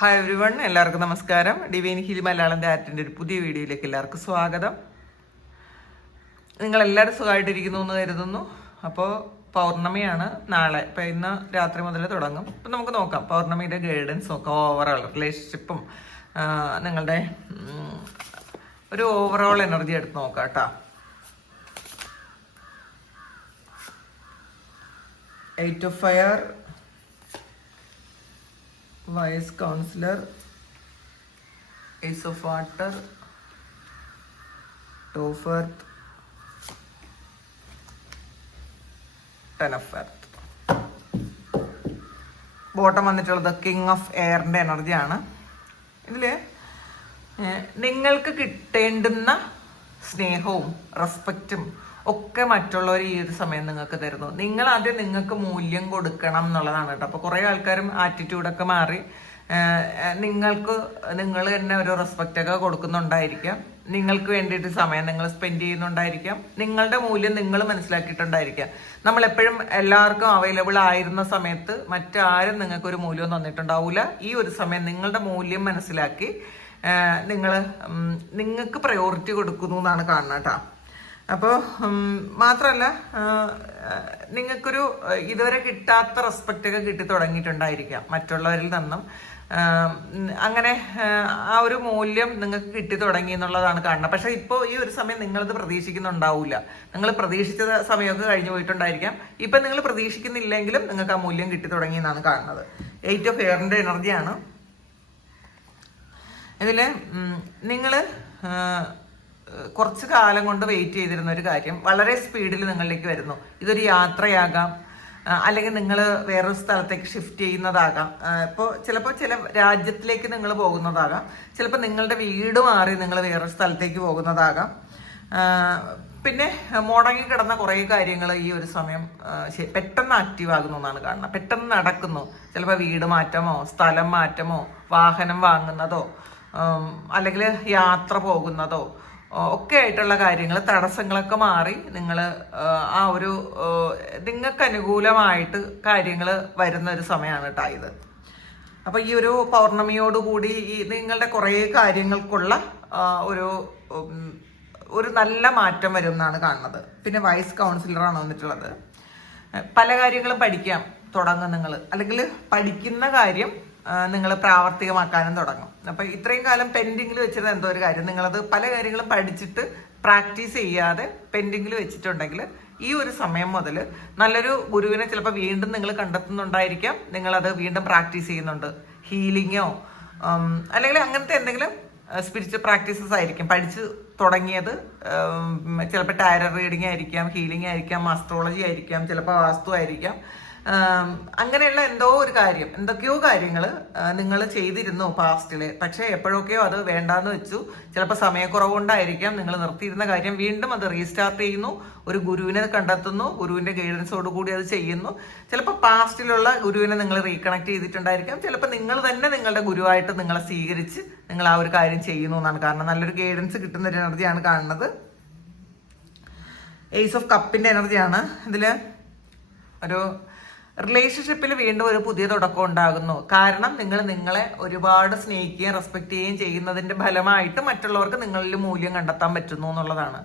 Hi every one, എല്ലാവർക്കും നമസ്കാരം. Divine heal Malayalam ആർട്ടിൻ്റെ ഒരു പുതിയ വീഡിയോയിലേക്ക് എല്ലാവർക്കും സ്വാഗതം. നിങ്ങളെല്ലാവരും സുഖമായിട്ടിരിക്കുന്നു എന്ന് കരുതുന്നു. അപ്പോൾ പൗർണമിയാണ് നാളെ. ഇപ്പം ഇന്ന് രാത്രി മുതൽ തുടങ്ങും. അപ്പം നമുക്ക് നോക്കാം പൗർണമിയുടെ ഗൈഡൻസ് നോക്കാം. ഓവറോൾ റിലേഷൻഷിപ്പും നിങ്ങളുടെ ഒരു ഓവറോൾ എനർജി എടുത്ത് നോക്കാം കേട്ടോ. 8 of Fire, Wise Counselor, Ace of Water, Two of Earth, 10 of Earth. Bottom വന്നിട്ടുള്ളത് കിങ് ഓഫ് എയറിൻ്റെ എനർജിയാണ്. ഇതിൽ നിങ്ങൾക്ക് കിട്ടേണ്ടുന്ന സ്നേഹവും റെസ്പെക്റ്റും ഒക്കെ മറ്റുള്ളവർ ഈ ഒരു സമയം നിങ്ങൾക്ക് തരുന്നു. നിങ്ങൾ ആദ്യം നിങ്ങൾക്ക് മൂല്യം കൊടുക്കണം എന്നുള്ളതാണ് കേട്ടോ. അപ്പോൾ കുറേ ആൾക്കാരും ആറ്റിറ്റ്യൂഡൊക്കെ മാറി നിങ്ങൾ തന്നെ ഒരു റെസ്പെക്റ്റൊക്കെ കൊടുക്കുന്നുണ്ടായിരിക്കാം. നിങ്ങൾക്ക് വേണ്ടിയിട്ട് സമയം നിങ്ങൾ സ്പെൻഡ് ചെയ്യുന്നുണ്ടായിരിക്കാം. നിങ്ങളുടെ മൂല്യം നിങ്ങൾ മനസ്സിലാക്കിയിട്ടുണ്ടായിരിക്കാം. നമ്മളെപ്പോഴും എല്ലാവർക്കും അവൈലബിൾ ആയിരുന്ന സമയത്ത് മറ്റാരും നിങ്ങൾക്കൊരു മൂല്യം തന്നിട്ടുണ്ടാവില്ല. ഈ ഒരു സമയം നിങ്ങളുടെ മൂല്യം മനസ്സിലാക്കി നിങ്ങൾക്ക് പ്രയോറിറ്റി കൊടുക്കുന്നു എന്നാണ് കാണുന്നത് കേട്ടോ. അപ്പോൾ മാത്രമല്ല, നിങ്ങൾക്കൊരു ഇതുവരെ കിട്ടാത്ത റെസ്പെക്റ്റൊക്കെ കിട്ടി തുടങ്ങിയിട്ടുണ്ടായിരിക്കാം മറ്റുള്ളവരിൽ നിന്നും. അങ്ങനെ ആ ഒരു മൂല്യം നിങ്ങൾക്ക് കിട്ടി തുടങ്ങി എന്നുള്ളതാണ് കാണുന്നത്. പക്ഷേ ഇപ്പോൾ ഈ ഒരു സമയം നിങ്ങളത് പ്രതീക്ഷിക്കുന്നുണ്ടാവില്ല. നിങ്ങൾ പ്രതീക്ഷിച്ച സമയമൊക്കെ കഴിഞ്ഞു പോയിട്ടുണ്ടായിരിക്കാം. ഇപ്പം നിങ്ങൾ പ്രതീക്ഷിക്കുന്നില്ലെങ്കിലും നിങ്ങൾക്ക് ആ മൂല്യം കിട്ടി തുടങ്ങി എന്നാണ് കാണുന്നത്. 8 of Airൻ്റെ എനർജിയാണ് ഇതിൽ. നിങ്ങൾ കുറച്ച് കാലം കൊണ്ട് വെയിറ്റ് ചെയ്തിരുന്ന ഒരു കാര്യം വളരെ സ്പീഡിൽ നിങ്ങളിലേക്ക് വരുന്നു. ഇതൊരു യാത്രയാകാം, അല്ലെങ്കിൽ നിങ്ങൾ വേറൊരു സ്ഥലത്തേക്ക് ഷിഫ്റ്റ് ചെയ്യുന്നതാകാം. ഇപ്പോൾ ചിലപ്പോൾ ചില രാജ്യത്തിലേക്ക് നിങ്ങൾ പോകുന്നതാകാം. ചിലപ്പോൾ നിങ്ങളുടെ വീട് മാറി നിങ്ങൾ വേറൊരു സ്ഥലത്തേക്ക് പോകുന്നതാകാം. പിന്നെ മുടങ്ങി കിടന്ന കുറേ കാര്യങ്ങൾ ഈ ഒരു സമയം പെട്ടെന്ന് ആക്റ്റീവ് ആകുന്നു എന്നാണ് കാണുന്നത്. പെട്ടെന്ന് നടക്കുന്നു. ചിലപ്പോൾ വീട് മാറ്റമോ സ്ഥലം മാറ്റമോ വാഹനം വാങ്ങുന്നതോ അല്ലെങ്കിൽ യാത്ര പോകുന്നതോ ഒക്കെ ആയിട്ടുള്ള കാര്യങ്ങൾ, തടസ്സങ്ങളൊക്കെ മാറി നിങ്ങൾ ആ ഒരു നിങ്ങൾക്ക് അനുകൂലമായിട്ട് കാര്യങ്ങൾ വരുന്ന ഒരു സമയമാണ് കേട്ടോ ഇത്. അപ്പോൾ ഈ ഒരു പൗർണമിയോടുകൂടി നിങ്ങളുടെ കുറേ കാര്യങ്ങൾക്കുള്ള ഒരു നല്ല മാറ്റം വരും എന്നാണ് കാണുന്നത്. പിന്നെ വൈസ് കൗൺസിലറാണ് വന്നിട്ടുള്ളത്. പല കാര്യങ്ങളും പഠിക്കാം തുടങ്ങും നിങ്ങൾ, അല്ലെങ്കിൽ പഠിക്കുന്ന കാര്യം നിങ്ങൾ പ്രാവർത്തികമാക്കാനും തുടങ്ങും. അപ്പം ഇത്രയും കാലം പെൻഡിങ്ങിൽ വെച്ചിരുന്ന എന്തോ ഒരു കാര്യം നിങ്ങളത് പല കാര്യങ്ങളും പഠിച്ചിട്ട് പ്രാക്ടീസ് ചെയ്യാതെ പെൻഡിങ്ങിൽ വെച്ചിട്ടുണ്ടെങ്കിൽ ഈ ഒരു സമയം മുതൽ നല്ലൊരു ഗുരുവിനെ ചിലപ്പോൾ വീണ്ടും നിങ്ങൾ കണ്ടെത്തുന്നുണ്ടായിരിക്കാം. നിങ്ങളത് വീണ്ടും പ്രാക്ടീസ് ചെയ്യുന്നുണ്ട്. ഹീലിങ്ങോ അല്ലെങ്കിൽ അങ്ങനത്തെ എന്തെങ്കിലും സ്പിരിച്വൽ പ്രാക്ടീസസ് ആയിരിക്കും പഠിച്ച് തുടങ്ങിയത്. ചിലപ്പോൾ ടാരോ റീഡിങ് ആയിരിക്കാം, ഹീലിംഗ് ആയിരിക്കാം, ആസ്ട്രോളജി ആയിരിക്കാം, ചിലപ്പോൾ വാസ്തു ആയിരിക്കാം. അങ്ങനെയുള്ള എന്തൊക്കെയോ കാര്യങ്ങൾ നിങ്ങൾ ചെയ്തിരുന്നു പാസ്റ്റിൽ. പക്ഷേ എപ്പോഴൊക്കെയോ അത് വേണ്ടാന്ന് വെച്ചു. ചിലപ്പോൾ സമയക്കുറവുകൊണ്ടായിരിക്കാം നിങ്ങൾ നിർത്തിയിരുന്ന കാര്യം വീണ്ടും അത് റീസ്റ്റാർട്ട് ചെയ്യുന്നു. ഒരു ഗുരുവിനെ കണ്ടെത്തുന്നു, ഗുരുവിൻ്റെ ഗൈഡൻസോട് കൂടി അത് ചെയ്യുന്നു. ചിലപ്പോൾ പാസ്റ്റിലുള്ള ഗുരുവിനെ നിങ്ങൾ റീകണക്ട് ചെയ്തിട്ടുണ്ടായിരിക്കാം. ചിലപ്പോൾ നിങ്ങൾ തന്നെ നിങ്ങളുടെ ഗുരുവായിട്ട് നിങ്ങളെ സ്വീകരിച്ച് നിങ്ങൾ ആ ഒരു കാര്യം ചെയ്യുന്നു എന്നാണ്. കാരണം നല്ലൊരു ഗൈഡൻസ് കിട്ടുന്ന ഒരു എനർജിയാണ് കാണുന്നത്. ഏസ് ഓഫ് കപ്പിൻ്റെ എനർജിയാണ് ഇതിൽ. ഒരു റിലേഷൻഷിപ്പിൽ വീണ്ടും ഒരു പുതിയ തുടക്കം ഉണ്ടാകുന്നു. കാരണം നിങ്ങളെ ഒരുപാട് സ്നേഹിക്കുകയും റെസ്പെക്ട് ചെയ്യുകയും ചെയ്യുന്നതിൻ്റെ ഫലമായിട്ട് മറ്റുള്ളവർക്ക് നിങ്ങളിൽ മൂല്യം കണ്ടെത്താൻ പറ്റുന്നു എന്നുള്ളതാണ്.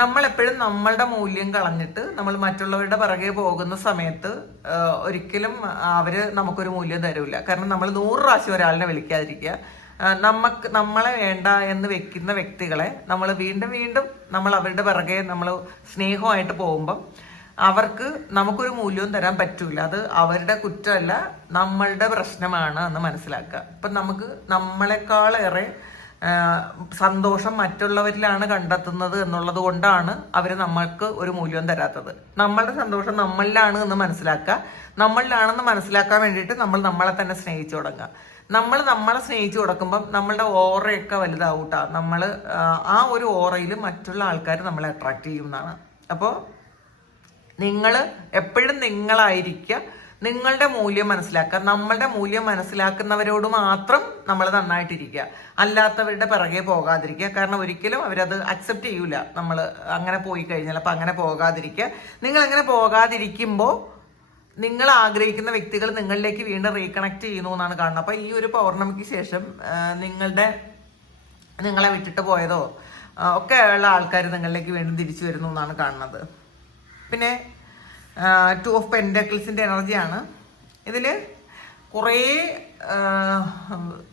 നമ്മളെപ്പോഴും നമ്മളുടെ മൂല്യം കളഞ്ഞിട്ട് നമ്മൾ മറ്റുള്ളവരുടെ പിറകെ പോകുന്ന സമയത്ത് ഒരിക്കലും അവർ നമുക്കൊരു മൂല്യം തരില്ല. കാരണം നമ്മൾ 100 പ്രാവശ്യം ഒരാളിനെ വിളിക്കാതിരിക്കുക. നമ്മളെ വേണ്ട എന്ന് വെക്കുന്ന വ്യക്തികളെ നമ്മൾ വീണ്ടും വീണ്ടും നമ്മൾ അവരുടെ പിറകെ നമ്മൾ സ്നേഹമായിട്ട് പോകുമ്പം അവർക്ക് നമുക്കൊരു മൂല്യവും തരാൻ പറ്റൂല. അത് അവരുടെ കുറ്റമല്ല, നമ്മളുടെ പ്രശ്നമാണ് എന്ന് മനസ്സിലാക്കുക. ഇപ്പം നമുക്ക് നമ്മളെക്കാളേറെ സന്തോഷം മറ്റുള്ളവരിലാണ് കണ്ടെത്തുന്നത് എന്നുള്ളത് കൊണ്ടാണ് അവർ നമ്മൾക്ക് ഒരു മൂല്യം തരാത്തത്. നമ്മളുടെ സന്തോഷം നമ്മളിലാണ് എന്ന് മനസ്സിലാക്കുക. നമ്മളിലാണെന്ന് മനസ്സിലാക്കാൻ വേണ്ടിയിട്ട് നമ്മൾ നമ്മളെ തന്നെ സ്നേഹിച്ചു തുടങ്ങുക. നമ്മളെ സ്നേഹിച്ചു കൊടുക്കുമ്പം നമ്മളുടെ ഓറയൊക്കെ വലുതാവും കേട്ടോ. നമ്മൾ ആ ഒരു ഓറയിൽ മറ്റുള്ള ആൾക്കാർ നമ്മളെ അട്രാക്ട് ചെയ്യുന്നതാണ്. അപ്പോൾ നിങ്ങൾ എപ്പോഴും നിങ്ങളായിരിക്കുക. നിങ്ങളുടെ മൂല്യം മനസ്സിലാക്കുക. നമ്മളുടെ മൂല്യം മനസ്സിലാക്കുന്നവരോട് മാത്രം നമ്മൾ നന്നായിട്ടിരിക്കുക. അല്ലാത്തവരുടെ പിറകെ പോകാതിരിക്കുക. കാരണം ഒരിക്കലും അവരത് അക്സെപ്റ്റ് ചെയ്യൂല നമ്മൾ അങ്ങനെ പോയി കഴിഞ്ഞാൽ. അപ്പം അങ്ങനെ പോകാതിരിക്കുക. നിങ്ങൾ അങ്ങനെ പോകാതിരിക്കുമ്പോൾ നിങ്ങൾ ആഗ്രഹിക്കുന്ന വ്യക്തികൾ നിങ്ങളിലേക്ക് വീണ്ടും റീകണക്ട് ചെയ്യുന്നു എന്നാണ് കാണുന്നത്. അപ്പോൾ ഈ ഒരു പൗർണമിക്ക് ശേഷം നിങ്ങളെ വിട്ടിട്ട് പോയതോ ഒക്കെ ഉള്ള ആൾക്കാർ നിങ്ങളിലേക്ക് വീണ്ടും തിരിച്ചു വരുന്നു എന്നാണ് കാണുന്നത്. പിന്നെ 2 ഓഫ് പെന്റക്കിൾസിൻ്റെ എനർജിയാണ്. ഇതിൽ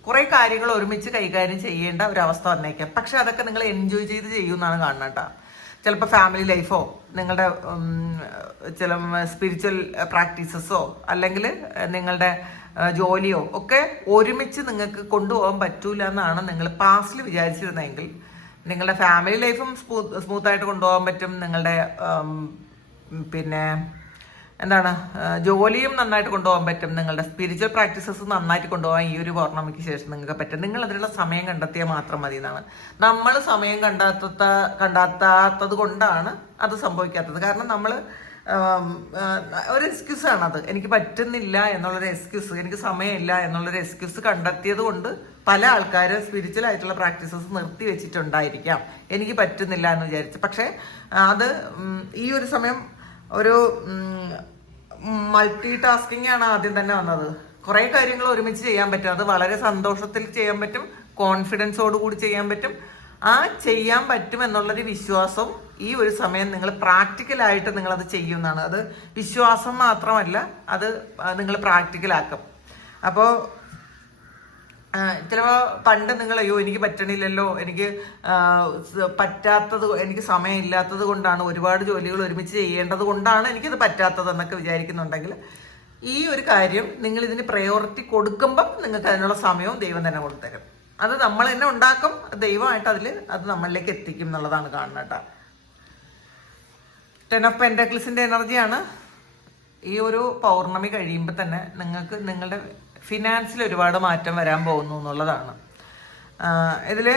കുറേ കാര്യങ്ങൾ ഒരുമിച്ച് കൈകാര്യം ചെയ്യേണ്ട ഒരവസ്ഥ വന്നേക്കാം. പക്ഷെ അതൊക്കെ നിങ്ങൾ എൻജോയ് ചെയ്ത് ചെയ്യുമെന്നാണ് കാണുന്നത് കേട്ടോ. ചിലപ്പോൾ ഫാമിലി ലൈഫോ നിങ്ങളുടെ ചില സ്പിരിച്വൽ പ്രാക്ടീസസോ അല്ലെങ്കിൽ നിങ്ങളുടെ ജോലിയോ ഒക്കെ ഒരുമിച്ച് നിങ്ങൾക്ക് കൊണ്ടുപോകാൻ പറ്റൂല എന്നാണ് നിങ്ങൾ പാസ്റ്റിൽ വിചാരിച്ചിരുന്നെങ്കിൽ നിങ്ങളുടെ ഫാമിലി ലൈഫും സ്മൂത്തായിട്ട് കൊണ്ടുപോകാൻ പറ്റും. നിങ്ങളുടെ പിന്നെ എന്താണ് ജോലിയും നന്നായിട്ട് കൊണ്ടുപോകാൻ പറ്റും. നിങ്ങളുടെ സ്പിരിച്വൽ പ്രാക്ടീസസ് നന്നായിട്ട് കൊണ്ടുപോകാൻ ഈ ഒരു പൗർണമിക്ക് ശേഷം നിങ്ങൾക്ക് പറ്റും. നിങ്ങൾ അതിനുള്ള സമയം കണ്ടെത്തിയാൽ മാത്രം മതി എന്നാണ്. നമ്മൾ സമയം കണ്ടെത്താത്തത് കൊണ്ടാണ് അത് സംഭവിക്കാത്തത്. കാരണം നമ്മൾ ഒരു എക്സ്ക്യൂസാണ് അത്. എനിക്ക് പറ്റുന്നില്ല എന്നുള്ളൊരു എക്സ്ക്യൂസ്, എനിക്ക് സമയമില്ല എന്നുള്ളൊരു എക്സ്ക്യൂസ് കണ്ടെത്തിയത് കൊണ്ട് പല ആൾക്കാർ സ്പിരിച്വൽ ആയിട്ടുള്ള പ്രാക്ടീസസ് നിർത്തി വെച്ചിട്ടുണ്ടായിരിക്കാം, എനിക്ക് പറ്റുന്നില്ല എന്ന് വിചാരിച്ച്. പക്ഷേ അത് ഈ ഒരു സമയം ഒരു മൾട്ടി ടാസ്കിങ് ആണ് ആദ്യം തന്നെ വന്നത്. കുറേ കാര്യങ്ങൾ ഒരുമിച്ച് ചെയ്യാൻ പറ്റും. അത് വളരെ സന്തോഷത്തിൽ ചെയ്യാൻ പറ്റും, കോൺഫിഡൻസോട് കൂടി ചെയ്യാൻ പറ്റും. ആ ചെയ്യാൻ പറ്റും എന്നുള്ളൊരു വിശ്വാസം ഈ ഒരു സമയം നിങ്ങൾ പ്രാക്ടിക്കലായിട്ട് നിങ്ങളത് ചെയ്യുന്നതാണ്. അത് വിശ്വാസം മാത്രമല്ല, അത് നിങ്ങൾ പ്രാക്ടിക്കലാക്കും. അപ്പോൾ ചിലപ്പോൾ പണ്ട് നിങ്ങൾ അയ്യോ എനിക്ക് പറ്റണില്ലല്ലോ, എനിക്ക് പറ്റാത്തത്, എനിക്ക് സമയമില്ലാത്തത് കൊണ്ടാണ്, ഒരുപാട് ജോലികൾ ഒരുമിച്ച് ചെയ്യേണ്ടത് കൊണ്ടാണ് എനിക്കത് പറ്റാത്തത് എന്നൊക്കെ വിചാരിക്കുന്നുണ്ടെങ്കിൽ ഈ ഒരു കാര്യം നിങ്ങൾ ഇതിന് പ്രയോറിറ്റി കൊടുക്കുമ്പം നിങ്ങൾക്ക് അതിനുള്ള സമയവും ദൈവം തന്നെ കൊടുത്തേക്കും. അത് നമ്മൾ തന്നെ ഉണ്ടാക്കും, ദൈവമായിട്ട് അത് നമ്മളിലേക്ക് എത്തിക്കും എന്നുള്ളതാണ് കാണുന്നത് കേട്ടോ. 10 ഓഫ് പെന്റക്കിൾസിൻ്റെ എനർജിയാണ്. ഈ ഒരു പൗർണമി കഴിയുമ്പോൾ തന്നെ നിങ്ങൾക്ക് നിങ്ങളുടെ ഫിനാൻസിൽ ഒരുപാട് മാറ്റം വരാൻ പോകുന്നു എന്നുള്ളതാണ്. ഇതിൽ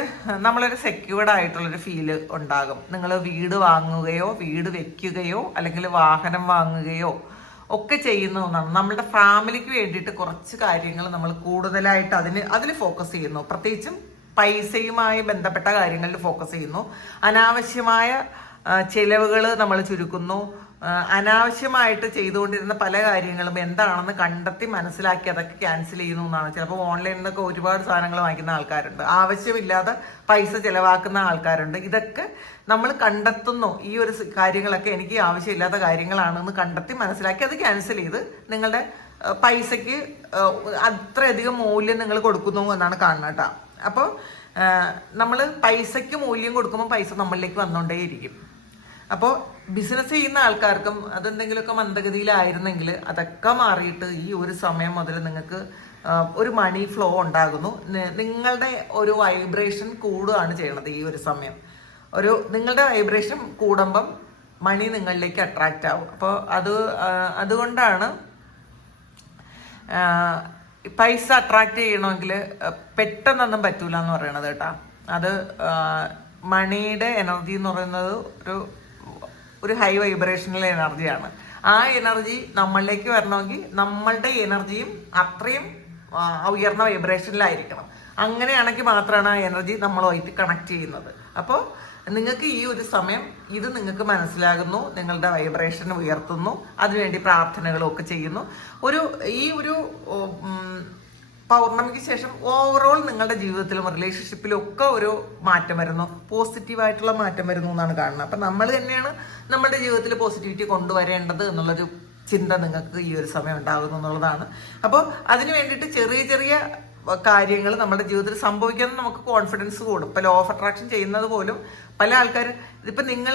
നമ്മളൊരു സെക്യൂർഡ് ആയിട്ടുള്ളൊരു ഫീല് ഉണ്ടാകും. നിങ്ങൾ വീട് വാങ്ങുകയോ വീട് വെക്കുകയോ അല്ലെങ്കിൽ വാഹനം വാങ്ങുകയോ ഒക്കെ ചെയ്യുന്ന ഒന്നാണ്. നമ്മളുടെ ഫാമിലിക്ക് വേണ്ടിയിട്ട് കുറച്ച് കാര്യങ്ങൾ നമ്മൾ കൂടുതലായിട്ട് അതിൽ ഫോക്കസ് ചെയ്യുന്നു. പ്രത്യേകിച്ചും പൈസയുമായി ബന്ധപ്പെട്ട കാര്യങ്ങളിൽ ഫോക്കസ് ചെയ്യുന്നു. അനാവശ്യമായ ചിലവുകൾ നമ്മൾ ചുരുക്കുന്നു. അനാവശ്യമായിട്ട് ചെയ്തുകൊണ്ടിരുന്ന പല കാര്യങ്ങളും എന്താണെന്ന് കണ്ടെത്തി മനസ്സിലാക്കി അതൊക്കെ ക്യാൻസൽ ചെയ്യുന്നു എന്നാണ്. ചിലപ്പോൾ ഓൺലൈനിൽ നിന്നൊക്കെ ഒരുപാട് സാധനങ്ങൾ വാങ്ങിക്കുന്ന ആൾക്കാരുണ്ട്, ആവശ്യമില്ലാതെ പൈസ ചിലവാക്കുന്ന ആൾക്കാരുണ്ട്. ഇതൊക്കെ നമ്മൾ കണ്ടെത്തുന്നു. ഈ ഒരു കാര്യങ്ങളൊക്കെ എനിക്ക് ആവശ്യമില്ലാത്ത കാര്യങ്ങളാണെന്ന് കണ്ടെത്തി മനസ്സിലാക്കി അത് ക്യാൻസൽ ചെയ്ത് നിങ്ങളുടെ പൈസയ്ക്ക് അത്രയധികം മൂല്യം നിങ്ങൾ കൊടുക്കുന്നു എന്നാണ് കാണുന്നത് കേട്ടോ. അപ്പോൾ നമ്മൾ പൈസയ്ക്ക് മൂല്യം കൊടുക്കുമ്പോൾ പൈസ നമ്മളിലേക്ക് വന്നുകൊണ്ടേയിരിക്കും. അപ്പോൾ ബിസിനസ് ചെയ്യുന്ന ആൾക്കാർക്കും അതെന്തെങ്കിലുമൊക്കെ മന്ദഗതിയിലായിരുന്നെങ്കിൽ അതൊക്കെ മാറിയിട്ട് ഈ ഒരു സമയം മുതൽ നിങ്ങൾക്ക് ഒരു മണി ഫ്ലോ ഉണ്ടാകുന്നു. നിങ്ങളുടെ ഒരു വൈബ്രേഷൻ കൂടുകയാണ് ചെയ്യണത്. ഈ ഒരു സമയം നിങ്ങളുടെ വൈബ്രേഷൻ കൂടുമ്പം മണി നിങ്ങളിലേക്ക് അട്രാക്റ്റ് ആവും. അപ്പോൾ അതുകൊണ്ടാണ് പൈസ അട്രാക്റ്റ് ചെയ്യണമെങ്കിൽ പെട്ടെന്നൊന്നും പറ്റൂല എന്ന് പറയണത് കേട്ടോ. അത് മണിയുടെ എനർജി എന്ന് പറയുന്നത് ഒരു ഹൈ വൈബ്രേഷണൽ എനർജിയാണ്. ആ എനർജി നമ്മളിലേക്ക് വരണമെങ്കിൽ നമ്മളുടെ എനർജിയും അത്രയും ഉയർന്ന വൈബ്രേഷനിലായിരിക്കണം. അങ്ങനെയാണെങ്കിൽ മാത്രമാണ് ആ എനർജി നമ്മളുമായിട്ട് കണക്ട് ചെയ്യുന്നത്. അപ്പോൾ നിങ്ങൾക്ക് ഈ ഒരു സമയം ഇത് നിങ്ങൾക്ക് മനസ്സിലാകുന്നു, നിങ്ങളുടെ വൈബ്രേഷൻ ഉയർത്തുന്നു, അതിനുവേണ്ടി പ്രാർത്ഥനകളും ഒക്കെ ചെയ്യുന്നു. ഈ ഒരു പൗർണമിക്ക് ശേഷം ഓവറോൾ നിങ്ങളുടെ ജീവിതത്തിലും റിലേഷൻഷിപ്പിലും ഒക്കെ ഒരു മാറ്റം വരുന്നു, പോസിറ്റീവായിട്ടുള്ള മാറ്റം വരുന്നു എന്നാണ് കാണുന്നത്. അപ്പം നമ്മൾ തന്നെയാണ് നമ്മുടെ ജീവിതത്തിൽ പോസിറ്റിവിറ്റി കൊണ്ടുവരേണ്ടത് എന്നുള്ളൊരു ചിന്ത നിങ്ങൾക്ക് ഈ ഒരു സമയം ഉണ്ടാകുന്നു എന്നുള്ളതാണ്. അപ്പോൾ അതിന് വേണ്ടിയിട്ട് ചെറിയ ചെറിയ കാര്യങ്ങൾ നമ്മുടെ ജീവിതത്തിൽ സംഭവിക്കാൻ നമുക്ക് കോൺഫിഡൻസ് കൂടും. ഇപ്പം ലോ ഓഫ് അട്രാക്ഷൻ ചെയ്യുന്നത് പോലും പല ആൾക്കാർ ഇതിപ്പം നിങ്ങൾ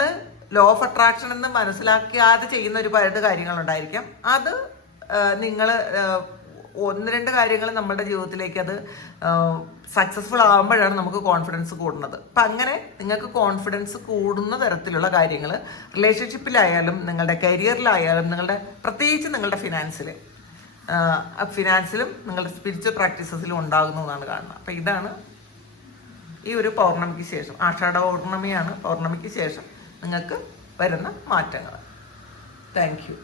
ലോ ഓഫ് അട്രാക്ഷൻ എന്ന് മനസ്സിലാക്കാതെ ചെയ്യുന്ന ഒരുപാട് കാര്യങ്ങളുണ്ടായിരിക്കാം. അത് നിങ്ങൾ 1-2 കാര്യങ്ങൾ നമ്മുടെ ജീവിതത്തിലേക്ക് അത് സക്സസ്ഫുൾ ആകുമ്പോഴാണ് നമുക്ക് കോൺഫിഡൻസ് കൂടുന്നത്. അപ്പം അങ്ങനെ നിങ്ങൾക്ക് കോൺഫിഡൻസ് കൂടുന്ന തരത്തിലുള്ള കാര്യങ്ങൾ റിലേഷൻഷിപ്പിലായാലും നിങ്ങളുടെ കരിയറിലായാലും പ്രത്യേകിച്ച് നിങ്ങളുടെ ഫിനാൻസിലും നിങ്ങളുടെ സ്പിരിച്വൽ പ്രാക്ടീസസിലും ഉണ്ടാകുന്നതാണ് കാണുന്നത്. അപ്പം ഇതാണ് ഈ ഒരു പൗർണമിക്ക് ശേഷം, ആഷാഢ പൗർണമിയാണ് പൗർണമിക്ക് ശേഷം നിങ്ങൾക്ക് വരുന്ന മാറ്റങ്ങൾ. Thank you.